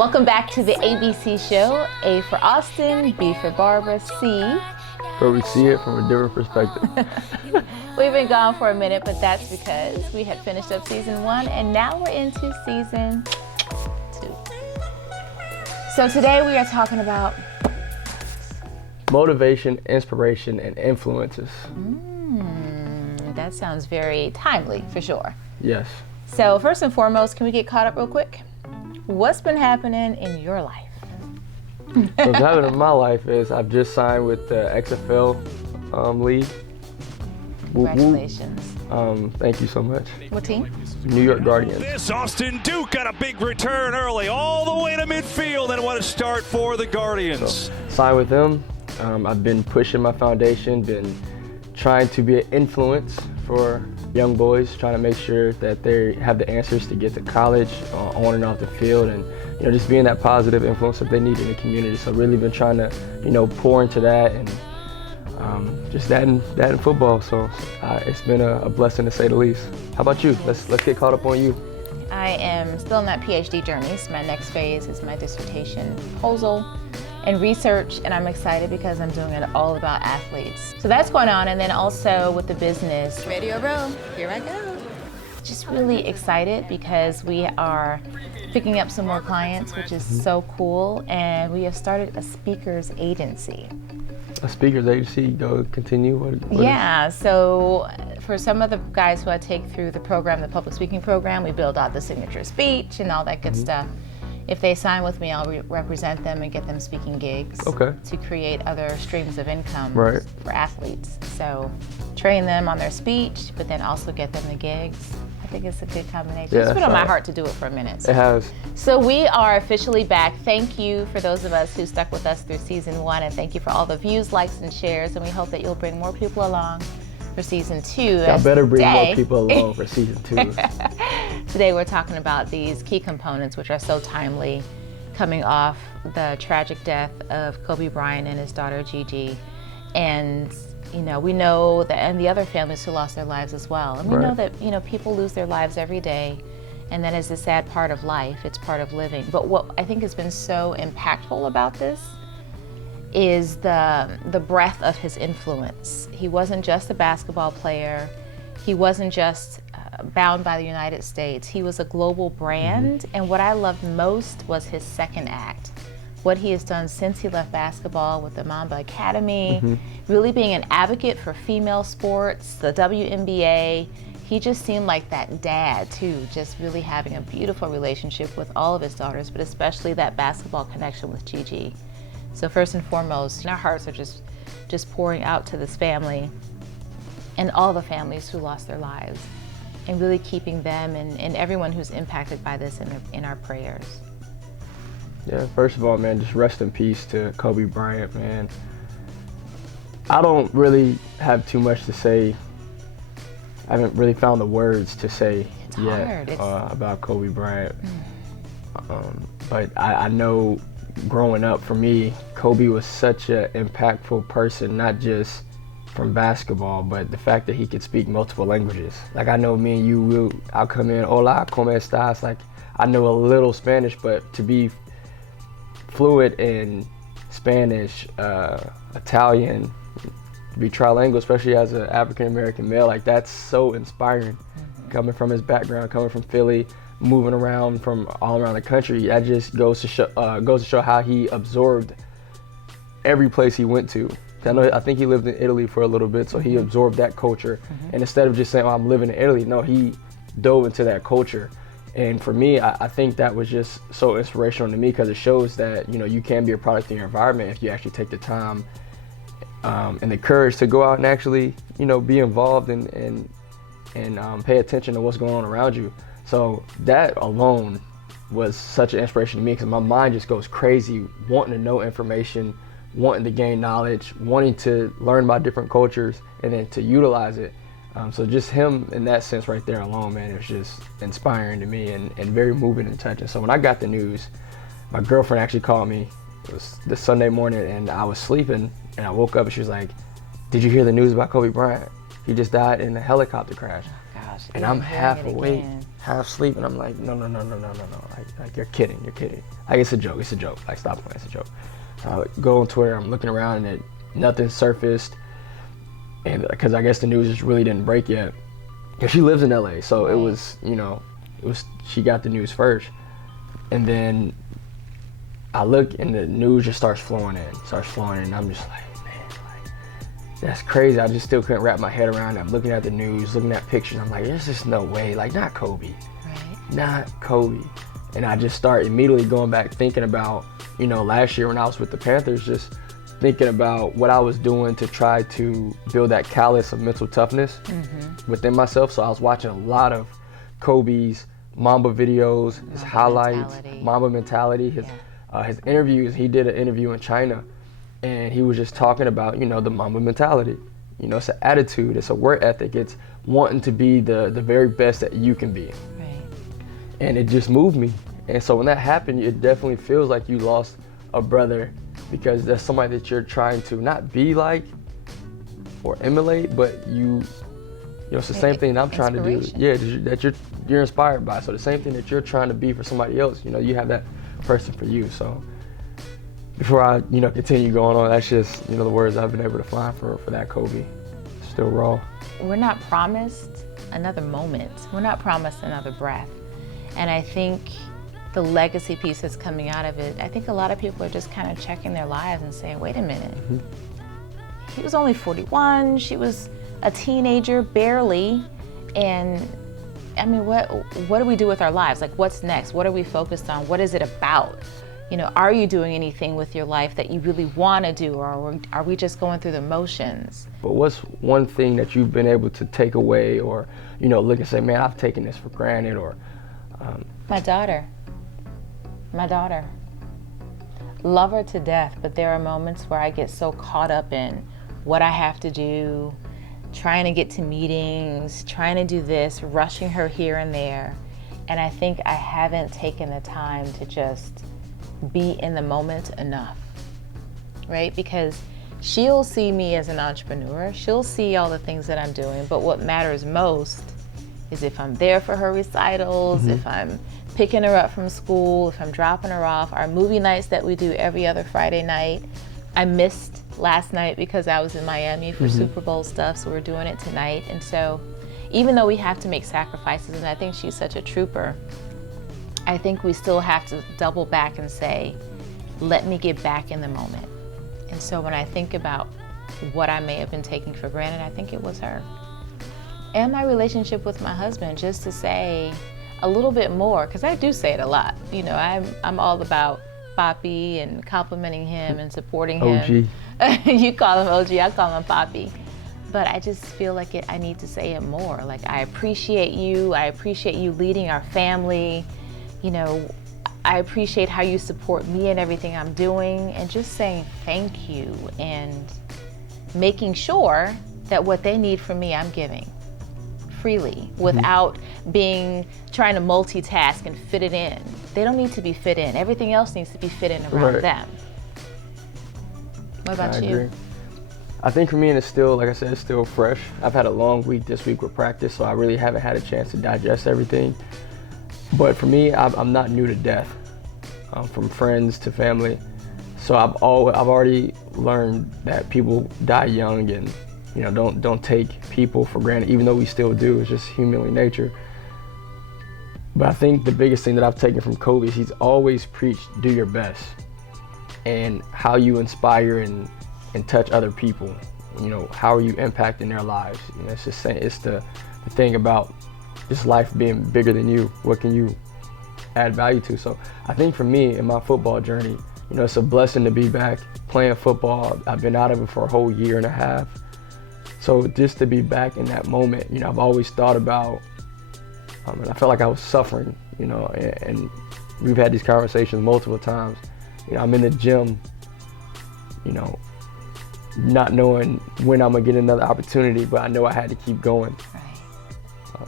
Welcome back to the ABC show. A for Austin, B for Barbara, C. Where we see it from a different perspective. We've been gone for a minute, but that's because we had finished up season 1 and now we're into season 2. So today we are talking about motivation, inspiration, and influences. That sounds very timely for sure. Yes. So first and foremost, can we get caught up real quick? What's been happening in your life? What's happening in my life is I've just signed with the XFL league. Congratulations. Thank you so much. What team? New York Guardians. This Austin Duke got a big return early, all the way to midfield, and what a start for the Guardians. So, signed with them. I've been pushing my foundation, been trying to be an influence for young boys, trying to make sure that they have the answers to get to college, on and off the field, and just being that positive influence that they need in the community. So really been trying to pour into that, and just that in football. So it's been a blessing to say the least. How about you? Let's get caught up on you. I am still on that PhD journey. So my next phase is my dissertation proposal and research, and I'm excited because I'm doing it all about athletes. So that's going on, and then also with the business. Radio Row, here I go. Just really excited because we are picking up some more clients, which is so cool, and we have started a speakers agency. A speakers agency, go continue. What So for some of the guys who I take through the program, the public speaking program, we build out the signature speech and all that good stuff. If they sign with me, I'll represent them and get them speaking gigs to create other streams of income for athletes. So train them on their speech, but then also get them the gigs. I think it's a good combination. It's been on my heart to do it for a minute. It has. So we are officially back. Thank you for those of us who stuck with us through season 1, and thank you for all the views, likes, and shares, and we hope that you'll bring more people along for season 2. I better bring more people along for season 2. Today we're talking about these key components which are so timely, coming off the tragic death of Kobe Bryant and his daughter Gigi. And we know that, and the other families who lost their lives as well. And we know that people lose their lives every day, and that is a sad part of life. It's part of living. But what I think has been so impactful about this is the breadth of his influence. He wasn't just a basketball player. He wasn't just bound by the United States. He was a global brand, and what I loved most was his second act. What he has done since he left basketball with the Mamba Academy, really being an advocate for female sports, the WNBA. He just seemed like that dad too, just really having a beautiful relationship with all of his daughters, but especially that basketball connection with Gigi. So first and foremost, our hearts are just pouring out to this family and all the families who lost their lives, and really keeping them and everyone who's impacted by this in our prayers. Yeah, first of all, man, just rest in peace to Kobe Bryant, man. I don't really have too much to say. I haven't really found the words to say yet about Kobe Bryant. But I know growing up, for me, Kobe was such an impactful person, not just from basketball, but the fact that he could speak multiple languages. Like, I know me and you, I'll come in, hola, ¿cómo estás? Like, I know a little Spanish, but to be fluent in Spanish, Italian, to be trilingual, especially as an African-American male, like, that's so inspiring. Coming from his background, coming from Philly, moving around from all around the country, that just goes to show how he absorbed every place he went to. I think he lived in Italy for a little bit, so he absorbed that culture. And instead of just saying, "Oh, I'm living in Italy," no, he dove into that culture. And for me, I think that was just so inspirational to me, because it shows that you can be a product of your environment if you actually take the time and the courage to go out and actually be involved and pay attention to what's going on around you. So that alone was such an inspiration to me, because my mind just goes crazy wanting to know information, wanting to gain knowledge, wanting to learn about different cultures, and then to utilize it. So just him in that sense right there alone, man, it was just inspiring to me and very moving and touching. So when I got the news, my girlfriend actually called me. It was this Sunday morning, and I was sleeping, and I woke up and she was like, "Did you hear the news about Kobe Bryant? He just died in a helicopter crash." Oh, gosh. And I'm half awake. half asleep, and I'm like, no. Like you're kidding. Like, it's a joke. Like, stop playing, it's a joke. So I go on Twitter, I'm looking around, and nothing surfaced. And because I guess the news just really didn't break yet. Because she lives in LA, so it was, she got the news first. And then I look, and the news just starts flowing in, and I'm just like, man, like, that's crazy. I just still couldn't wrap my head around it. I'm looking at the news, looking at pictures. I'm like, there's just no way. Like, not Kobe. Right. Not Kobe. And I just start immediately going back thinking about, last year when I was with the Panthers, just thinking about what I was doing to try to build that callus of mental toughness within myself. So I was watching a lot of Kobe's Mamba videos, his highlights, Mamba mentality, his interviews. He did an interview in China, and he was just talking about, the Mamba mentality. It's an attitude, it's a work ethic, it's wanting to be the very best that you can be. Right. And it just moved me. And so when that happened, it definitely feels like you lost a brother, because that's somebody that you're trying to not be like or emulate, but it's the same thing that I'm trying to do. Yeah, that you're inspired by. So the same thing that you're trying to be for somebody else, you have that person for you. So before I, continue going on, that's just, the words I've been able to find for that Kobe. Still raw. We're not promised another moment. We're not promised another breath. And I think the legacy piece that's coming out of it, I think a lot of people are just kind of checking their lives and saying, wait a minute, he was only 41, she was a teenager, barely, and I mean, what do we do with our lives? Like, what's next? What are we focused on? What is it about? Are you doing anything with your life that you really want to do, or are we just going through the motions? But what's one thing that you've been able to take away, or, look and say, man, I've taken this for granted, or... My daughter. Love her to death, but there are moments where I get so caught up in what I have to do, trying to get to meetings, trying to do this, rushing her here and there. And I think I haven't taken the time to just be in the moment enough, right? Because she'll see me as an entrepreneur, she'll see all the things that I'm doing, but what matters most is if I'm there for her recitals, if I'm picking her up from school, if I'm dropping her off, our movie nights that we do every other Friday night. I missed last night because I was in Miami for Super Bowl stuff, so we're doing it tonight. And so even though we have to make sacrifices, and I think she's such a trooper, I think we still have to double back and say, let me get back in the moment. And so when I think about what I may have been taking for granted, I think it was her. And my relationship with my husband, just to say a little bit more, because I do say it a lot. I'm all about Papi and complimenting him and supporting him. OG. You call him OG, I call him Papi. But I just feel like I need to say it more. Like, I appreciate you leading our family. I appreciate how you support me and everything I'm doing, and just saying thank you and making sure that what they need from me, I'm giving freely without trying to multitask and fit it in. They don't need to be fit in. Everything else needs to be fit in around them. What about you? Agree. I think for me, and it's still, like I said, it's still fresh. I've had a long week this week with practice, so I really haven't had a chance to digest everything. But for me, I'm not new to death, from friends to family. So I've already learned that people die young, and don't take people for granted, even though we still do. It's just human nature. But I think the biggest thing that I've taken from Kobe is he's always preached, do your best, and how you inspire and touch other people. How are you impacting their lives? It's just saying, it's the thing about this life being bigger than you. What can you add value to? So I think for me, in my football journey, it's a blessing to be back playing football. I've been out of it for a whole year and a half. So just to be back in that moment, I've always thought about, and I felt like I was suffering, and we've had these conversations multiple times. I'm in the gym, not knowing when I'm gonna get another opportunity, but I know I had to keep going. Right.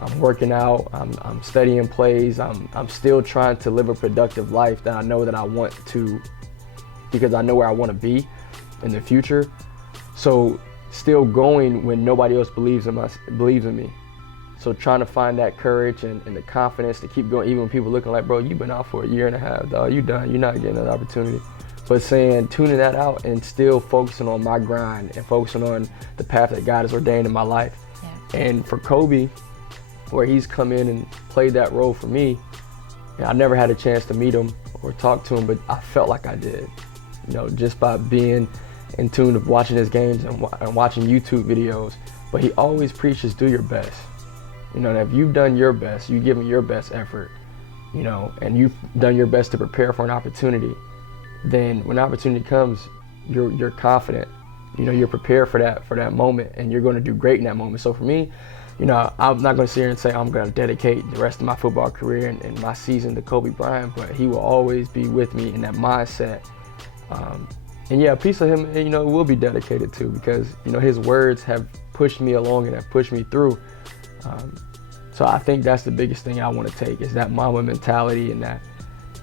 I'm working out, I'm studying plays, I'm still trying to live a productive life that I know that I want to, because I know where I want to be in the future. So still going when nobody else believes in me. So trying to find that courage and the confidence to keep going, even when people looking like, bro, you've been out for a year and a half, dog, you done, you're not getting an opportunity. But tuning that out and still focusing on my grind and focusing on the path that God has ordained in my life. Yeah. And for Kobe, where he's come in and played that role for me, I never had a chance to meet him or talk to him, but I felt like I did. You know, just by being in tune of watching his games and watching YouTube videos. But he always preaches, do your best. You know, and if you've done your best, you've given your best effort, you know, and you've done your best to prepare for an opportunity, then when opportunity comes, you're confident. You know, you're prepared for that moment, and you're going to do great in that moment. So for me, you know, I'm not going to sit here and say I'm going to dedicate the rest of my football career and my season to Kobe Bryant, but he will always be with me in that mindset. And yeah, a piece of him, you know, will be dedicated to, because, you know, his words have pushed me along and have pushed me through. So I think that's the biggest thing I want to take, is that Mamba mentality, and that,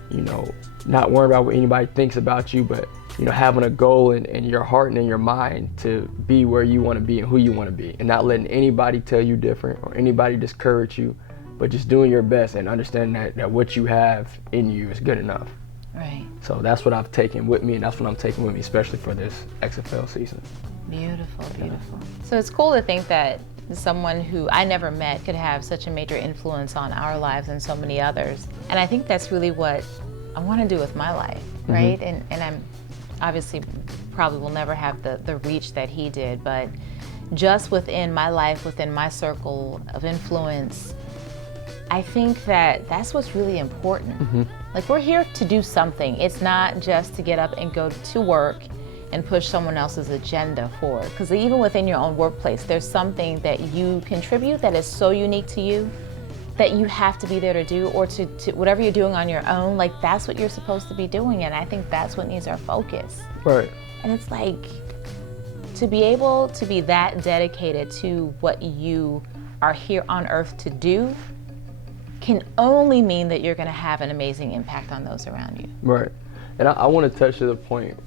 you know, not worrying about what anybody thinks about you, but, you know, having a goal in your heart and in your mind to be where you want to be and who you want to be, and not letting anybody tell you different or anybody discourage you, but just doing your best and understanding that what you have in you is good enough. Right. So that's what I've taken with me, and that's what I'm taking with me, especially for this XFL season. Beautiful, beautiful. So it's cool to think that someone who I never met could have such a major influence on our lives and so many others. And I think that's really what I want to do with my life, right? Mm-hmm. And I'm obviously probably will never have the reach that he did, but just within my life, within my circle of influence, I think that that's what's really important. Mm-hmm. Like, we're here to do something. It's not just to get up and go to work and push someone else's agenda forward. Because even within your own workplace, there's something that you contribute that is so unique to you that you have to be there to do, or to whatever you're doing on your own, like, that's what you're supposed to be doing. And I think that's what needs our focus. Right. And it's like, to be able to be that dedicated to what you are here on earth to do can only mean that you're going to have an amazing impact on those around you. Right. And I want to touch to the point,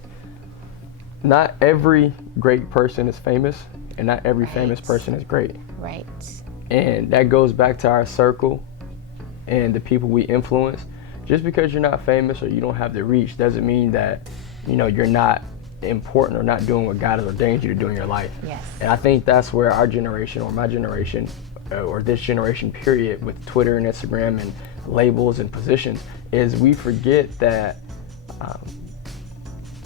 not every great person is famous, and not every famous person is great. Right. And that goes back to our circle and the people we influence. Just because you're not famous or you don't have the reach doesn't mean that, you know, you're not important or not doing what God has ordained you to do in your life. Yes. And I think that's where our generation, or my generation, or this generation period, with Twitter and Instagram and labels and positions, is we forget that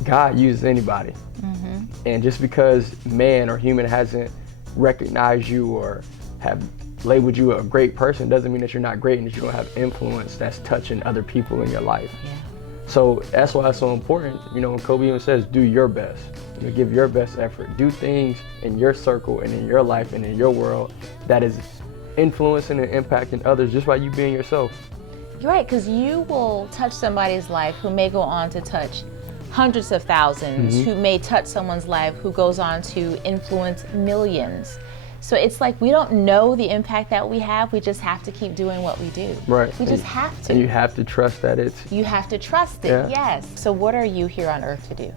God uses anybody. Mm-hmm. And just because man or human hasn't recognized you or have labeled you a great person doesn't mean that you're not great and that you don't have influence that's touching other people in your life. Yeah. So that's why it's so important. You know, when Kobe even says, do your best, you know, give your best effort, do things in your circle and in your life and in your world that is influencing and impacting others just by you being yourself. You're right, because you will touch somebody's life who may go on to touch hundreds of thousands, mm-hmm. who may touch someone's life who goes on to influence millions. So it's like, we don't know the impact that we have, we just have to keep doing what we do. Right. We just have to. And you have to trust that it's... You have to trust it, yes. So what are you here on earth to do?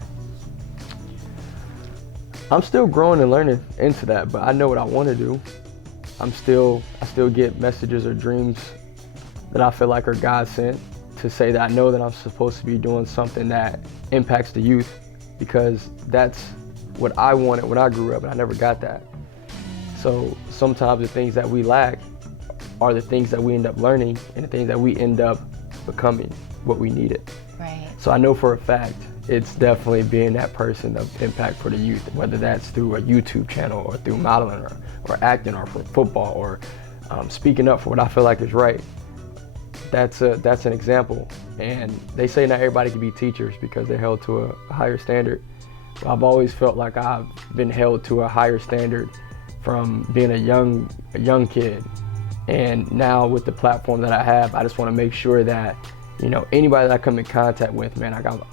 I'm still growing and learning into that, but I know what I want to do. I still get messages or dreams that I feel like are God sent, to say that I know that I'm supposed to be doing something that impacts the youth, because that's what I wanted when I grew up, and I never got that. So sometimes the things that we lack are the things that we end up learning, and the things that we end up becoming what we needed. Right. So I know for a fact it's definitely being that person of impact for the youth, whether that's through a YouTube channel or through modeling or acting or for football or speaking up for what I feel like is right. That's an example. And they say not everybody can be teachers because they're held to a higher standard. But I've always felt like I've been held to a higher standard from being a young kid. And now with the platform that I have, I just want to make sure that, you know, anybody that I come in contact with, man, I got,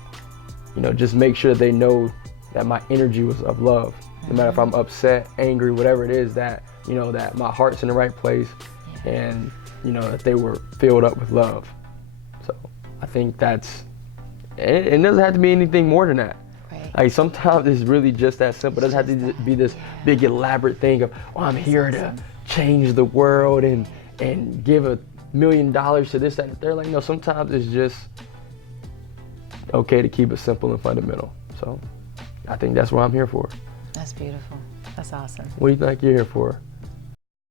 you know, just make sure they know that my energy was of love. No matter if I'm upset, angry, whatever it is, that, you know, that my heart's in the right place, and, you know, that they were filled up with love. So I think that's, it doesn't have to be anything more than that. Right. Like, sometimes it's really just that simple. It doesn't have to be this big elaborate thing of, oh, I'm here to change the world and give $1 million to this, that, and the third. Like, no, sometimes it's just okay to keep it simple and fundamental. So I think that's what I'm here for. That's beautiful. That's awesome. What do you think you're here for?